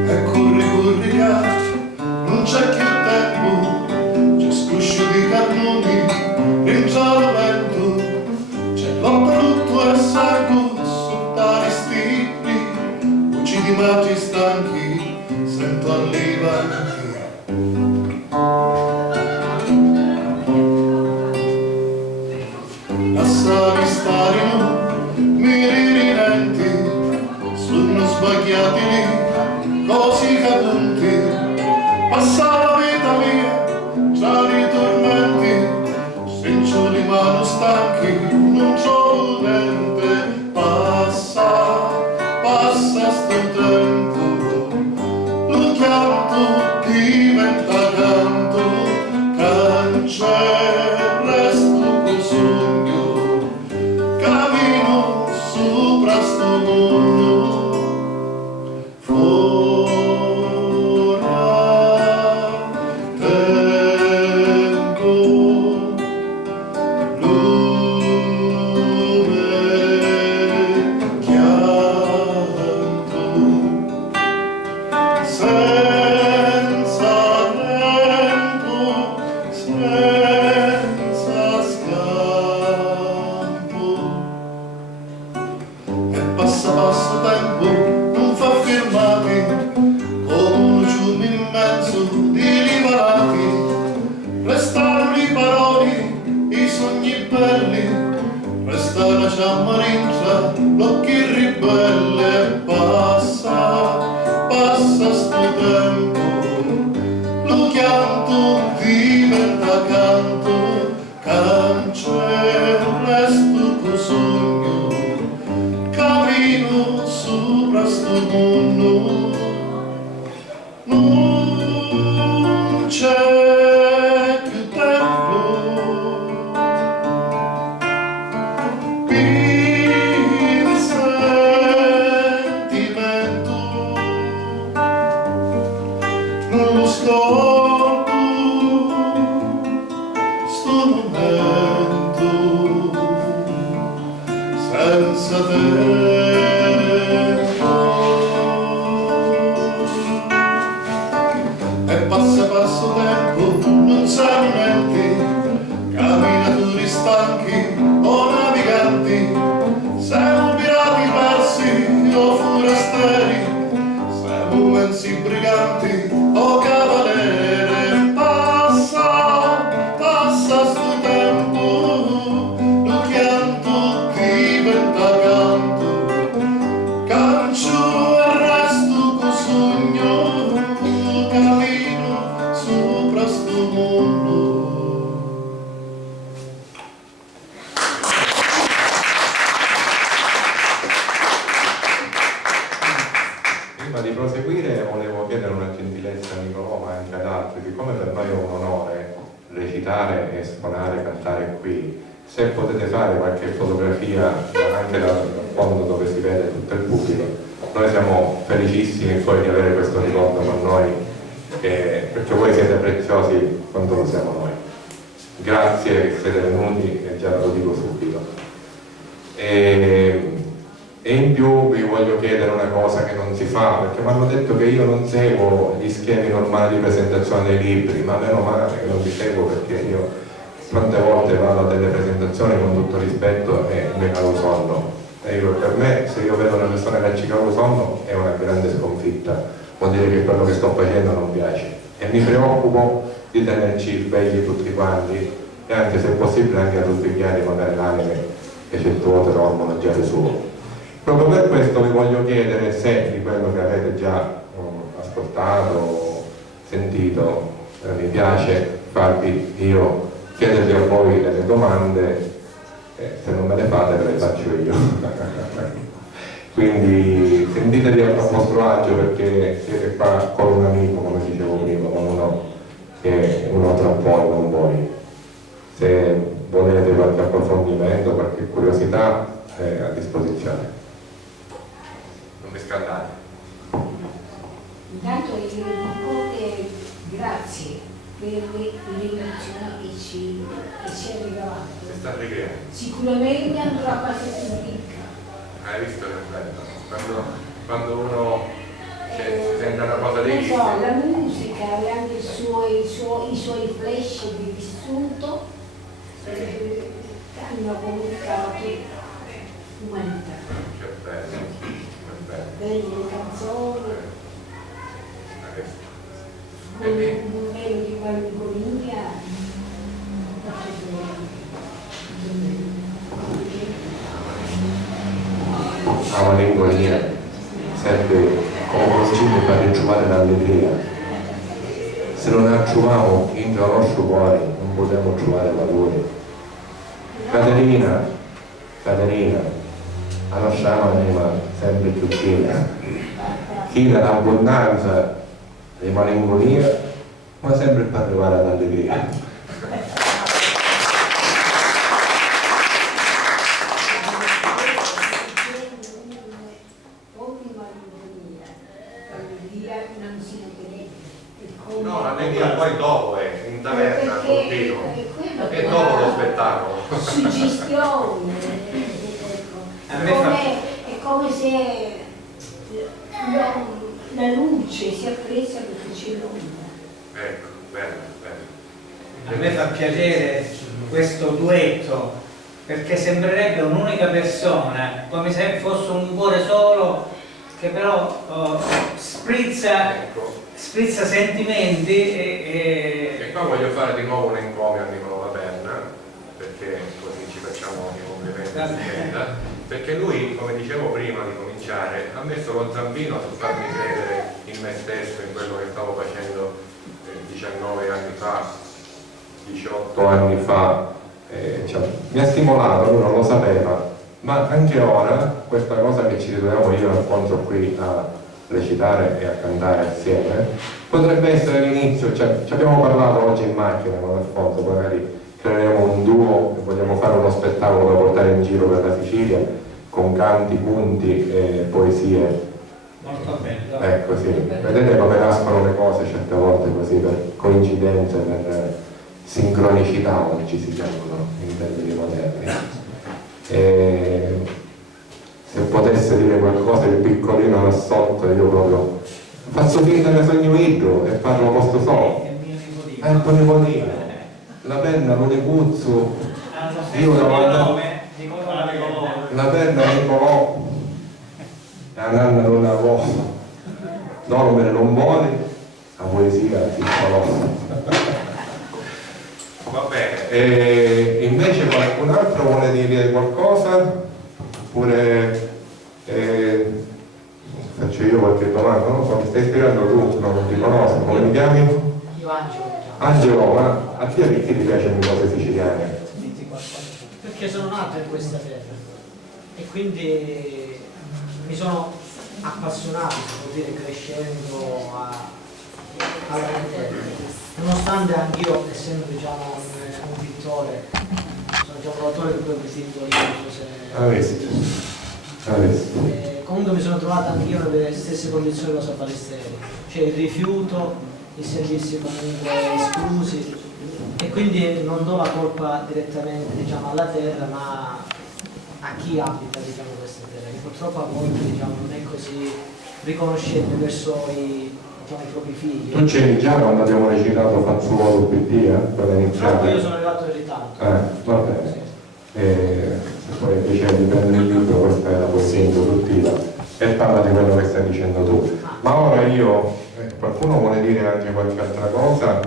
E corri che non c'è più tempo, c'è scruscio di cannoni dentro al vento, c'è lotta, lutto e sangue su tali stipri, voci di magi stanchi sento arrivare. Lasciami stare miri ridenti, sono sbagliati lì, così caduti, passa la vita mia, già di tormenti, senza di mano stanchi, non c'ho niente, passa sto tempo, lo chiamo diventa canto, resto col sogno, cammino sopra sto mondo, fuori tempo, lume, chianto, senza tempo, senza scampo. E passa tempo, non fa fermati, come un giorno immenso di riparati. Restano i paroli, i sogni belli, resta la ciamariccia, l'occhio ribelle. Passa sto tempo, lo chianto diventa canto, resto col sogno, cammino sopra sto mondo, non c'è più tempo, il sentimento non lo scordo, mondo. Prima di proseguire volevo chiedere una gentilezza a Nicolò, ma anche ad altri, siccome per noi è un onore recitare e suonare, cantare qui, se potete fare qualche fotografia anche dal fondo dove si vede tutto il pubblico, noi siamo felicissimi poi di avere questo ricordo con noi, perché voi siete preziosi quanto lo siamo noi. Grazie che siete venuti e già lo dico subito. E in più vi voglio chiedere una cosa che non si fa, perché mi hanno detto che io non seguo gli schemi normali di presentazione dei libri, ma meno male che non li seguo, perché io tante volte vado a delle presentazioni con tutto rispetto e mi calo sonno. E per me, se io vedo una persona che ci calo sonno, è una grande sconfitta, vuol dire che quello che sto facendo non piace. E mi preoccupo di tenerci svegli tutti quanti, e anche se possibile anche a risvegliare magari l'anime che c'è tuo l'ormono già suo. Proprio per questo vi voglio chiedere se di quello che avete già ascoltato, sentito, mi piace farvi io chiedervi a voi delle domande, se non me le fate ve le faccio io. Quindi sentitevi a vostro agio, perché siete qua con un amico, come dicevo prima, con uno che uno tra voi, non voi. Se volete qualche approfondimento, qualche curiosità, è a disposizione. Non mi scaldate. Intanto io dico che grazie per le lezioni che ci hai regalato. Si sta pregando. Sicuramente andrà a fare più ricca. Hai visto che bello? Quando uno si sente una cosa di Non so, la musica e anche i suoi flash di vissuto hanno comunicato umanità. Che bello, che bello. Belle canzoni, con un velo di malinconia, La malinconia serve come concime per ritrovare l'allegria. Se non la troviamo in il nostro cuore non possiamo trovare valore. Caterina, la nostra anima sempre più piena, chiede l'abbondanza di malinconia, ma sempre per arrivare all'allegria. No, l'allegria poi dopo è in taverna, col vino, e dopo lo spettacolo. Suggestione, è come se la luce si apprezza perché c'è l'ombra. Ecco, bello, bello. A me fa piacere questo duetto, perché sembrerebbe un'unica persona, come se fosse un cuore solo, che però sprizza sentimenti E qua voglio fare di nuovo un encomio a Nicolò Laperna, perché così ci facciamo i complimenti a Stella, perché lui, come dicevo prima di cominciare, ha messo lo zampino sul farmi credere in me stesso, in quello che stavo facendo 19 anni fa, 18 anni fa, mi ha stimolato, lui non lo sapeva, ma anche ora questa cosa che ci ritroviamo io e Alfonso qui a recitare e a cantare assieme potrebbe essere l'inizio. Ci abbiamo parlato oggi in macchina con Alfonso, magari creeremo un duo e vogliamo fare uno spettacolo da portare in giro per la Sicilia con canti, punti e poesie. molto bello. Ecco, sì, vedete come nascono le cose certe volte così, per coincidenze, per sincronicità, oggi si chiamano in termini moderni. E se potesse dire qualcosa il piccolino là sotto, io proprio faccio finta che sogno idro e parlo posto solo. È il tuo nipotino, la penna non è Cuzzo, io la penna Nicolò, la nanna non la può, dormire non vuole, la poesia si fa. Va bene, e invece qualcun altro vuole dire qualcosa? Oppure faccio io qualche domanda? Non lo so, mi stai spiegando tu, non ti conosco, come mi chiami? Io Angelo. Angelo, ma a te perché ti piacciono le cose siciliane? Perché sono nato in questa terra e quindi mi sono appassionato, si può dire, crescendo alla mia terra. Nonostante anch'io, essendo diciamo un pittore, sono già un autore di quei simboli, non so se... comunque mi sono trovato anch'io nelle stesse condizioni dello Sabalesteri, cioè il rifiuto, il sentirsi comunque esclusi, e quindi non do la colpa direttamente diciamo alla terra, ma a chi abita diciamo questa terra, che purtroppo a volte diciamo non è così riconoscente verso i propri figli. Tu c'eri già quando abbiamo recitato Fazzuolo PD, quando è iniziato? Io sono arrivato in ritardo. Va bene. Se poi piacere di prendere il libro, questa è la poesia introduttiva e parla di quello che stai dicendo tu. Ma ora io, qualcuno vuole dire anche qualche altra cosa?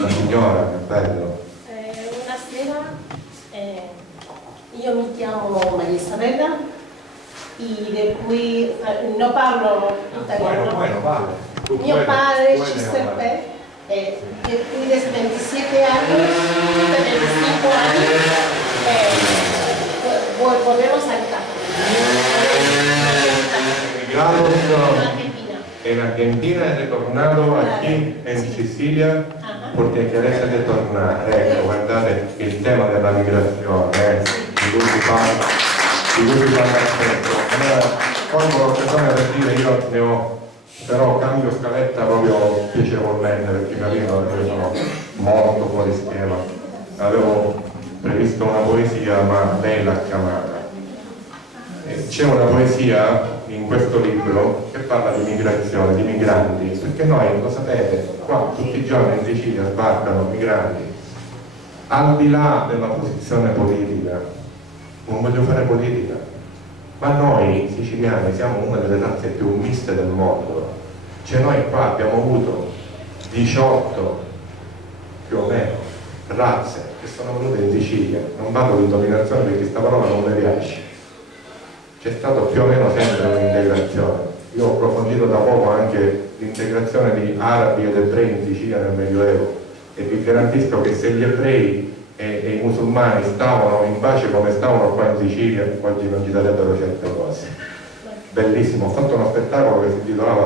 La signora, che bello. Buonasera, io mi chiamo Maria Isabella e qui non parlo italiano. Vale. Mio padre è Cisterpe, e qui da 27 anni, 25 anni, volevamo saltare. En Argentina è ritornato aquí en Sicilia perché adesso è tornato. Ecco, guardate il tema della migrazione, di cui si parla spesso. Colgo l'occasione per dire, io ne ho, però cambio scaletta proprio piacevolmente, perché capito, io sono molto fuori schema. Avevo previsto una poesia, ma lei l'ha chiamata. C'è una poesia in questo libro che parla di migrazione, di migranti, perché noi, lo sapete, qua tutti i giorni in Sicilia sbarcano migranti. Al di là della posizione politica, non voglio fare politica, ma noi siciliani siamo una delle razze più miste del mondo. Cioè noi qua abbiamo avuto 18 più o meno razze che sono venute in Sicilia. Non parlo di dominazione perché questa parola non mi piace. C'è stato più o meno sempre un'integrazione. Io ho approfondito da poco anche l'integrazione di arabi ed ebrei in Sicilia nel Medioevo e vi garantisco che se gli ebrei e i musulmani stavano in pace come stavano qua in Sicilia, oggi non ci sarebbero certe cose. Bellissimo, ho fatto uno spettacolo che si titolava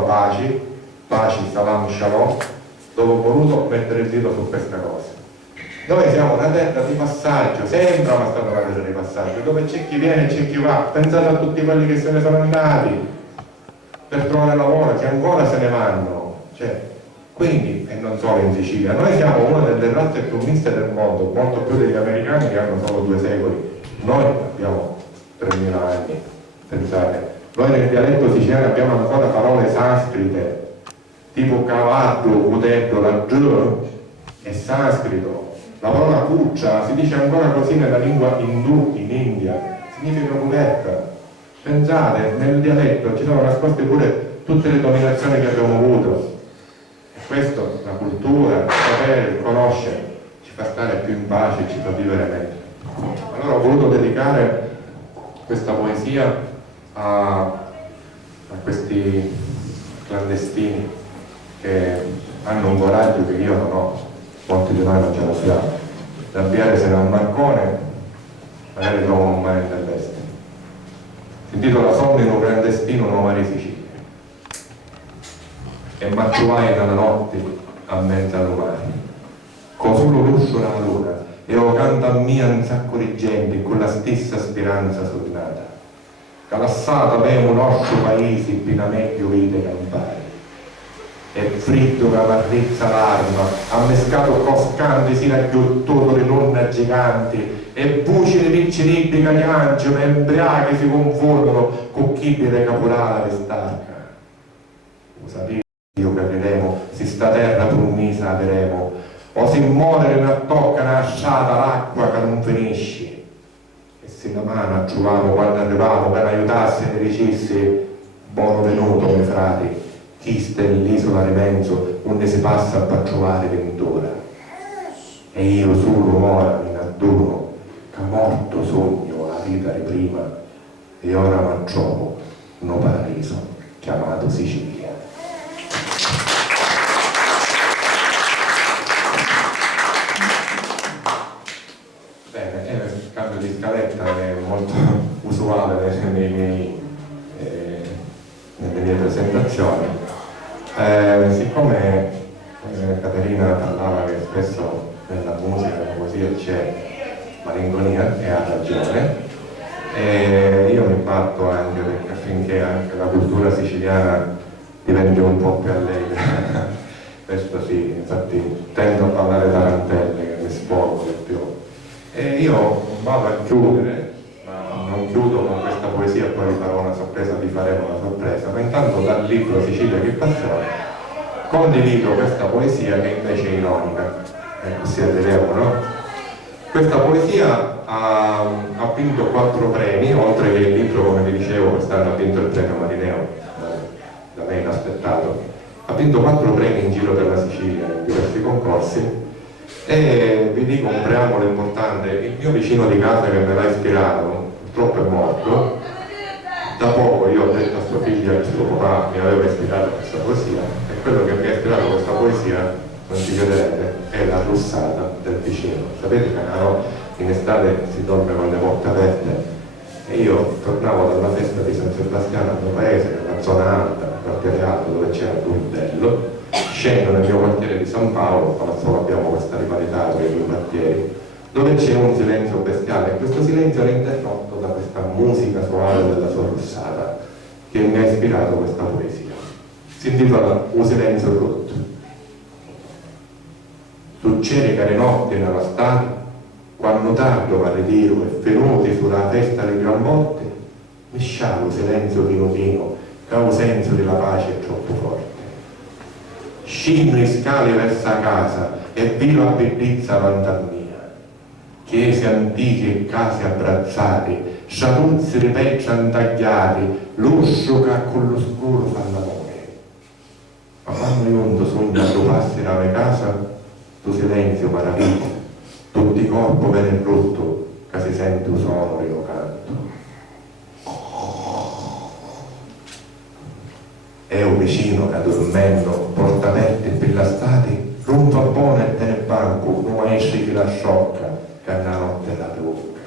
Paci, Salam, Shalom, dove ho voluto mettere il dito su questa cosa. Noi siamo una terra di passaggio, sembra ma stata una terra di passaggio, dove c'è chi viene e c'è chi va. Pensate a tutti quelli che se ne sono andati per trovare lavoro, che ancora se ne vanno. Quindi, e non solo in Sicilia, noi siamo una delle razze più miste del mondo, molto più degli americani che hanno solo 2 secoli. Noi abbiamo 3.000 anni, pensate. Noi nel dialetto siciliano abbiamo ancora parole sanscrite, tipo cavallo, udello, laggiù, è sanscrito. La parola cuccia si dice ancora così nella lingua indù in India, significa cuvetta. Pensate, nel dialetto ci sono nascoste pure tutte le dominazioni che abbiamo avuto. E questo, la cultura, il sapere, il conoscere, ci fa stare più in pace, ci fa vivere meglio. Allora ho voluto dedicare questa poesia a questi clandestini che hanno un coraggio che io non ho. Molti di noi non ce l'abbiamo. Da Biaresene al Marcone magari trovano un mare dell'est. Si intitola Sonno in un clandestino un mare Sicilia. E macciuai nella notte a mezza lumare. Con solo l'uscio la luna e o canta mia un sacco di gente con la stessa speranza sornata. Calassata aveva un oscio paesi pina meglio vite campare. E fritto che varrizza l'arma, ammescato coscanti sino a chiottoto di nonna giganti, e voci di piccirilli che piangono e embriachi si confondono con chibbi di caporale di starca. Lo sapete io capiremo, se sta terra promessa avremo, o se muore ne tocca una asciata l'acqua che non finisce. E se la mano acciuvamo quando arrivavamo per aiutarsi e dicessi buono venuto miei frati, chi sta nell'isola di mezzo onde si passa a pattuare ventura. E io solo ora mi addono che morto sogno la vita di prima e ora mi trovo un paradiso chiamato Sicilia. scaletta è molto usuale nelle mie presentazioni. Siccome Caterina parlava che spesso nella musica, nella poesia c'è malinconia, e ha ragione, io mi batto anche affinché anche la cultura siciliana diventi un po' più allegra. Questo sì, infatti tendo a parlare tarantelle che mi sfogo di più. E io vado a chiudere, ma non chiudo con questa poesia, poi vi farò una sorpresa, vi faremo una sorpresa, ma intanto dal libro Sicilia che passione condivido questa poesia che invece è ironica, così arriviamo, no? Questa poesia ha vinto 4 premi, oltre che il libro, come vi dicevo, quest'anno ha vinto il premio Marineo, da me inaspettato. Ha vinto 4 premi in giro per la Sicilia, in diversi concorsi, e vi dico un preambolo importante. Il mio vicino di casa che me l'ha ispirato, purtroppo è morto. Da poco io ho detto a sua figlia che suo papà mi aveva ispirato a questa poesia, e quello che mi ha ispirato a questa poesia, non ci crederete, è la russata del vicino. Sapete che in estate si dorme con le porte aperte, e io tornavo dalla festa di San Sebastiano al mio paese, nella zona alta, nel quartiere alto, dove c'era il bordello. Scendo nel mio quartiere di San Paolo, ma solo abbiamo questa rivalità tra i due quartieri, dove c'è un silenzio bestiale, e questo silenzio era interrotto da questa musica suave della sua russata che mi ha ispirato questa poesia. Si intitola Un silenzio rotto. Succede che le notti nella strada, quando tardo va ritiro e venuti sulla festa di gran volte, mi scialo silenzio piano piano, che ho senso della pace è troppo forte. Scendo in scale verso la casa e vi la bellezza vantar mia. Chiese antiche e case abbrazzate, sciatuzzi di peccia intagliati, l'uscio che con lo scuro fa l'amore. Ma quando io sogno a passi la mia casa, tu silenzio maraviglia, tutti i corpo viene brutto, che si sente un sonoro canto. È un vicino che dormendo, porta aperte e pillastati, rompa buona e nel banco, un maestro che la sciocca, che alla notte la bocca.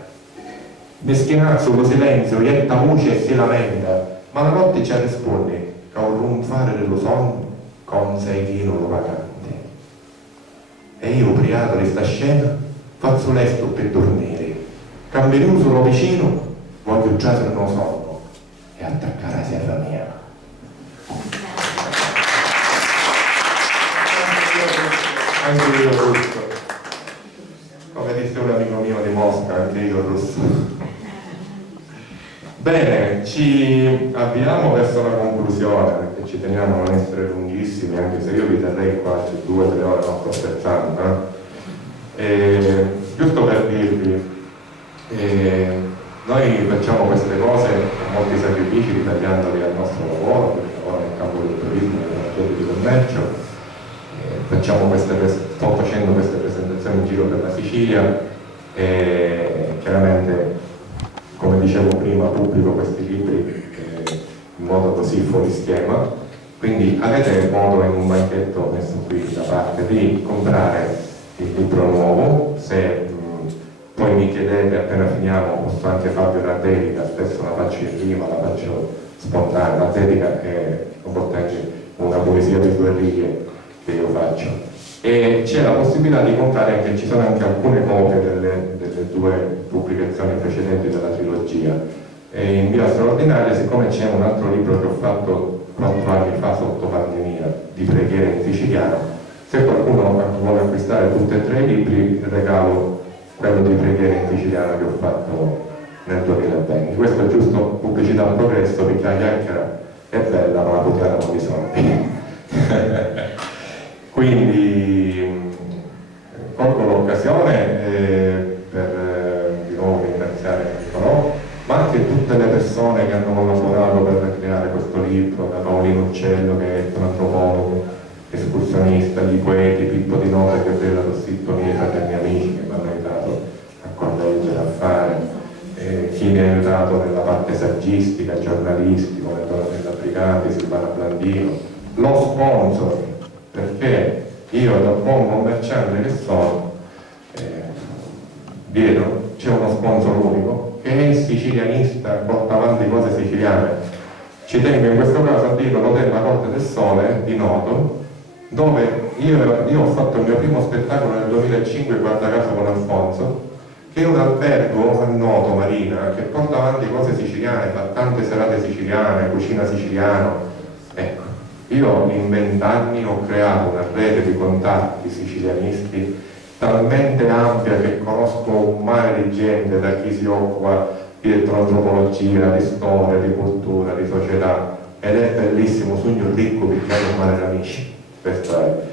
Meschinazzo con silenzio, ietta voce e si lamenta, ma la notte ci risponde, che un ronfare dello sonno, con 6 chino lo vacante. E io, ubriaco di sta scena, faccio lesto per dormire, cambierò solo vicino, voglio già se non sonno e attaccare a serra mia. Anche io russo, come disse un amico mio di Mosca, anche io russo. Bene, ci avviamo verso la conclusione, perché ci teniamo a non essere lunghissimi, anche se io vi terrei quasi 2 o 3 ore, non sto scherzando. Giusto per dirvi, noi facciamo queste cose con molti sacrifici, ritagliandoli al nostro lavoro, perché lavoro nel campo del turismo, nel di commercio. Sto facendo queste presentazioni in giro per la Sicilia e chiaramente, come dicevo prima, pubblico questi libri in modo così fuori schema, quindi avete modo in un banchetto messo qui da parte di comprare il libro nuovo. Se poi mi chiedete appena finiamo, posso anche farvi una dedica, spesso la faccio in rima, la faccio spontanea, la dedica è una poesia di 2 righe che io faccio, e c'è la possibilità di comprare anche, ci sono anche alcune copie delle 2 pubblicazioni precedenti della trilogia, e in via straordinaria, siccome c'è un altro libro che ho fatto 4 anni fa sotto pandemia di preghiere in siciliano, se qualcuno vuole acquistare tutti e 3 i libri, regalo quello di preghiere in siciliano che ho fatto nel 2020. Questo è giusto pubblicità al progresso, perché la chiacchiera è bella ma la puttana non di soldi. Quindi colgo l'occasione per di nuovo ringraziare Nicolò, ma anche tutte le persone che hanno collaborato per creare questo libro, da Paolino Uccello, che è un antropologo, escursionista, gli poeti, Pippo Di Nota, Gabriella Rossitto, miei fratelli amici che mi hanno aiutato a correggere, a fare, chi mi ha aiutato nella parte saggistica, giornalistica, come Donatella Brigati, Silvana Blandino, lo sponsor, perché io da buon commerciante che sono, dietro c'è uno sponsor unico che è sicilianista, porta avanti cose siciliane. Ci tengo in questo caso a dirlo, l'Hotel La Corte del Sole di Noto, dove io ho fatto il mio primo spettacolo nel 2005, guarda caso con Alfonso, che è un albergo a Noto Marina che porta avanti cose siciliane, fa tante serate siciliane, cucina siciliano. Ecco, io in 20 anni ho creato una rete di contatti sicilianisti talmente ampia che conosco un mare di gente, da chi si occupa di etnoantropologia, di storia, di cultura, di società, ed è bellissimo, sogno ricco picchiare un mare d'amici. Questo è.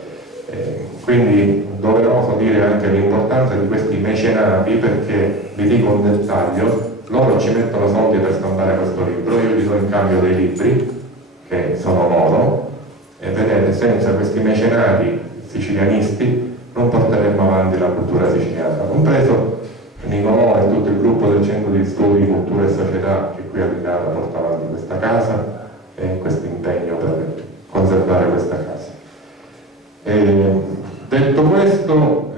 Quindi doveroso dire anche l'importanza di questi mecenati, perché vi dico un dettaglio: loro ci mettono soldi per stampare questo libro, io gli do in cambio dei libri che sono loro, e vedete, senza questi mecenati sicilianisti non porteremmo avanti la cultura siciliana, compreso Nicolò e tutto il gruppo del Centro di Studi, Cultura e Società che qui a Milano porta avanti questa casa e questo impegno per conservare questa casa. Detto questo,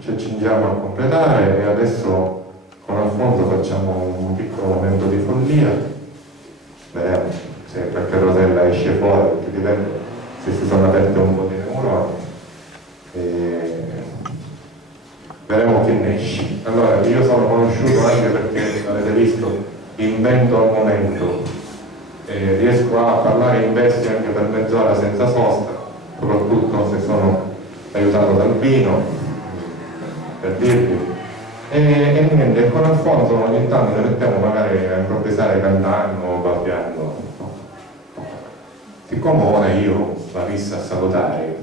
ci accingiamo a completare, e adesso con Alfonso facciamo un piccolo momento di follia. Vediamo se qualche rosella esce fuori, perché dipende se si sono aperte un po' di neuroni. Vedremo chi ne esce. Allora, io sono conosciuto anche perché, avete visto, invento al momento, riesco a parlare in versi anche per mezz'ora senza sosta, soprattutto se sono aiutato dal vino, per dirvi. E niente, con Alfonso ogni tanto ne mettiamo magari a improvvisare cantando o babbiando. Siccome ora io la vista a salutare,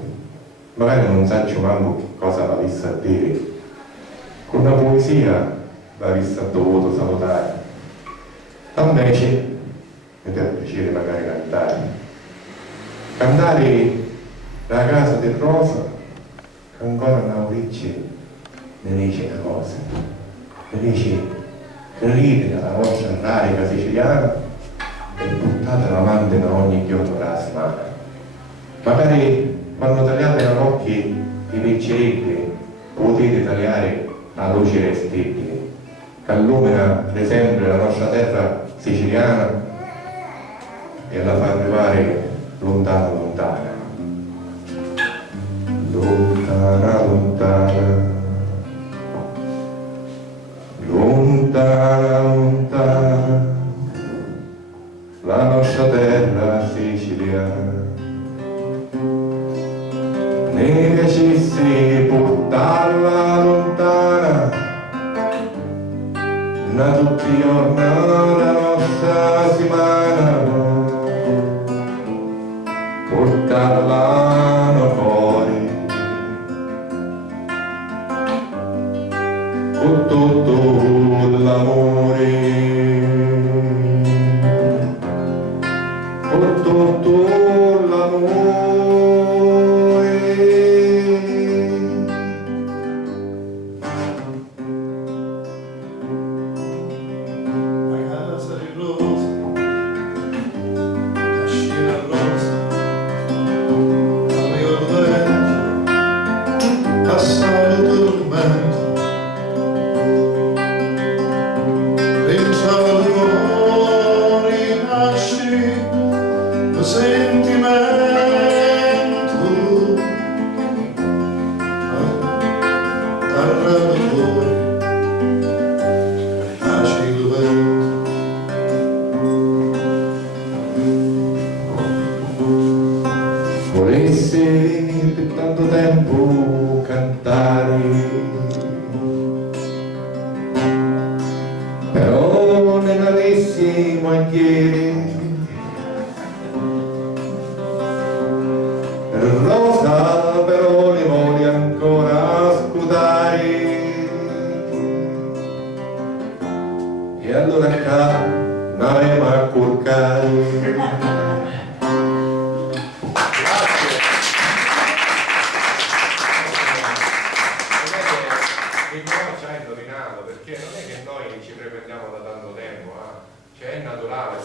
magari non saccio manco che cosa la vista a dire. Con una poesia la vista ha dovuto salutare. Invece mi piace piacere magari cantare. Cantare la casa di Rosa, che ancora Maurici ne dice una cosa. Ne dice: credete nella vostra carica siciliana e buttatela avanti da ogni chiodo della settimana. Magari quando tagliate la occhi i piccirilli potete tagliare la luce dei stippi che illumina ad esempio la nostra terra siciliana e la fa arrivare lontana lontana, lontana lontana, lontana lontana, la nostra terra siciliana. Ne piacessi portarla lontana, da tutti i giorni della nostra settimana, portarla fuori con tutto l'amore, con tutto l'amore. Volessi per tanto tempo cantare, però ne avessi manchiere. Rosa però li voglio ancora scudare, e allora qua n'aveva a curcare. Ci ha indovinato, perché non è che noi ci frequentiamo da tanto tempo, cioè è naturale.